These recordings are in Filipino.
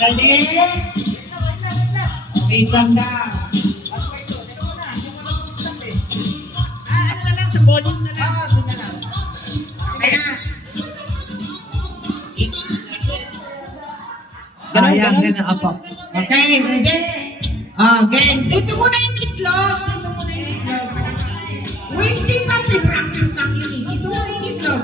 Ready? Okay, calm down. Ano na lang, sa volume na lang. Okay na. Ganun. Ganun, opo. Okay, ready? Okay, dito muna yung itlog. Dito muna yung itlog. Wait, di ba pinractice lang yun eh. Dito muna yung itlog.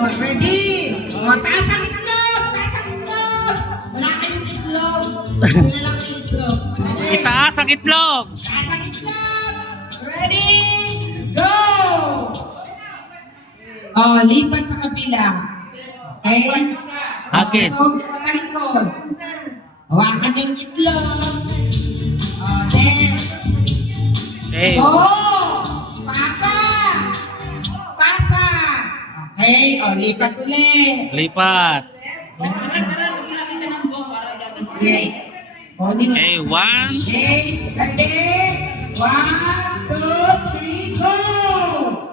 Ready? Taas ang itlog! Taas ang itlog! Wala kayong itlog. Wala lang yung itlog. Okay. Itaas ang itlog. Taas ang itlog! Ready? Go! Lipat sa kabila. Okay? Okay. So, patalikod. Hawakan yung itlog. Then. Okay. Pasa! Pasa! Okay, lipat ulit. Lipat. Okay. Okay, 1. Okay, ready? 1, 2, 3, go! Oh!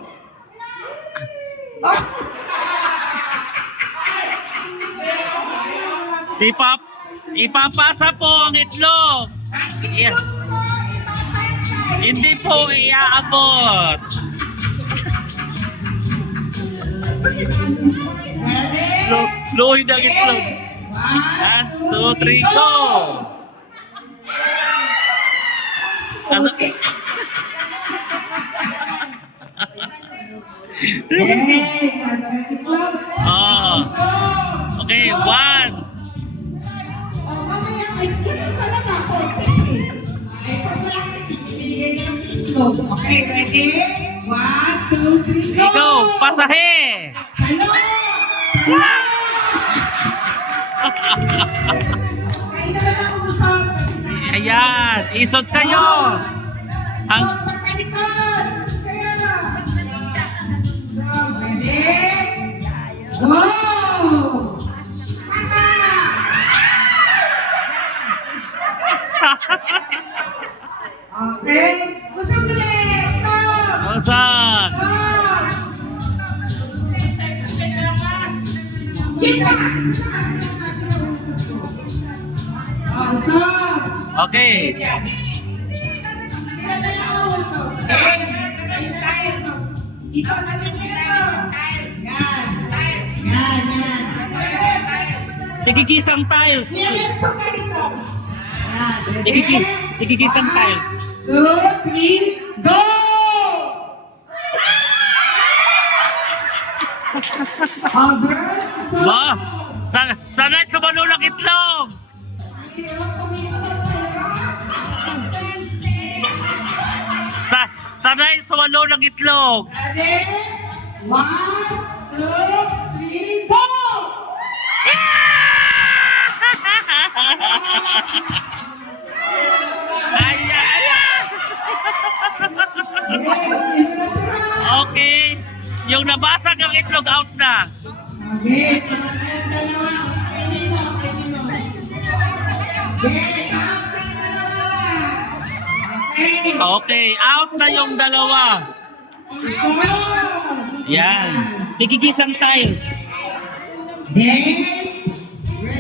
Ipapasa po ang itlog. Yeah. Hindi po iaabot. Luhid ang itlog. 1, 2, 3, go! Ano? Oh. Okay, 1. Okay, ready? 1, 2, 3, go! Go! Pasahe! Hello! Kayo naman ako busog. Ayan! Isot kayo! Ang... Pagkalikod! Busog kayo! So, ready? Go! Okay. Busog ulit! Stop! Osan! Okay. Tigigis ang tiles. Tigigis ang tiles. 2, 3, go! Ba? Sanay sumalo ng itlog. Sanay sumalo ng itlog. Ready? 1, 2, 3, go! Okay. Yung nabasag ang itlog out na. Okay. Dalawa. Kainin mo. Okay. Okay. Out na yung dalawa. Yan. Tigigis ang tiles. Ready?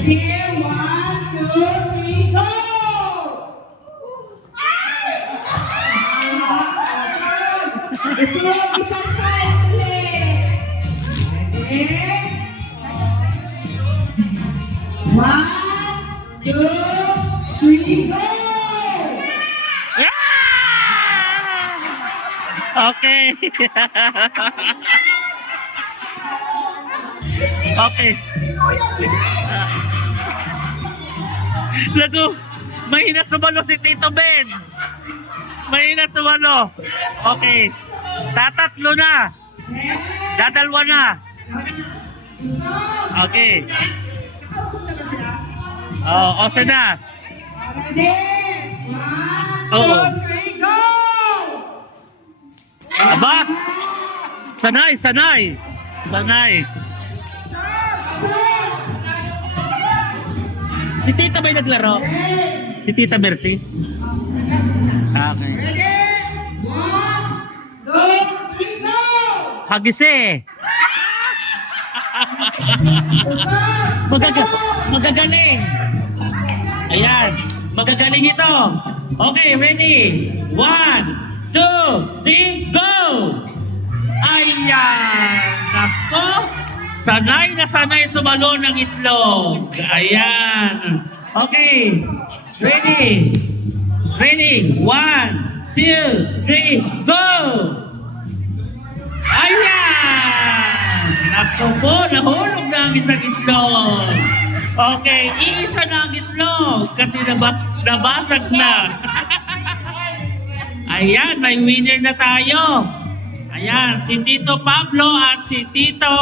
1, 2, 3, go! Isang tiles ulit. Ready? 1, 2, 3, go! Okay. Okay. Lago, mahina sumalo si Tito Ben. Mahina sumalo. Okay. Tatatlo na. Dadalwa na. Okay. Oh, ose na. Ready? 1, Oo. 2, 3, go! Aba! Sanay, sanay! Sanay! Si Tita ba'y naglaro? Si Tita Mercy? Okay. Ready? 1, 2, 3, go! Hagise! Magagaling! Ayan. Magagaling ito. Okay, ready? 1, 2, 3, go! Ayan. Nako. Sanay na sanay sumalo ng itlog. Ayan. Okay. Ready? Ready? 1, 2, 3, go! Ayan! Naku po, nahulog na ang isang itlog. Okay, iisa na ang itlog kasi nabasag na. Ayan, may winner na tayo. Ayan, si Tito Pablo at si Tito...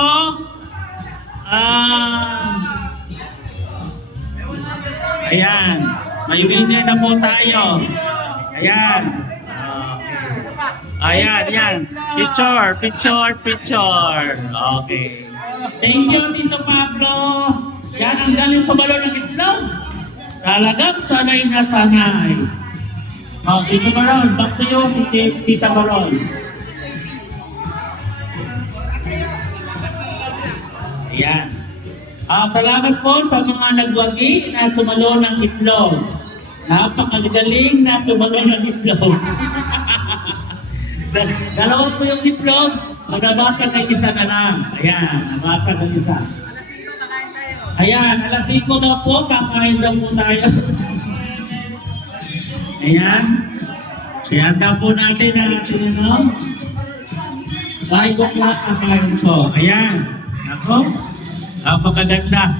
ayan, may winner na po tayo. Ayan. Ayan, yan. Picture, picture, picture. Okay. Thank you, Tito Pablo. Yan ang galing sa balon ng itlog. Talagang sanay na sanay. Oh, Tito Baron, back to you, Tita Baron. Ayan. Salamat po sa mga nagwagi na sumalo ng itlog. Napakagaling na sumalo ng itlog. Dalawa po yung itlog, magabasag ay isa na lang. Ayan, nabasag ang isa. Ayan, alas 5 daw po, kakain daw po tayo. Ayan. Ayan daw po natin na ano. Kain ko po at kakain po. Ayan. Ako, napakaganda.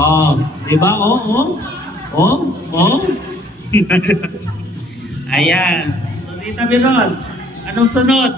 Oh, di ba? Oh. Ayan. So, Tita Biron, anong sunod?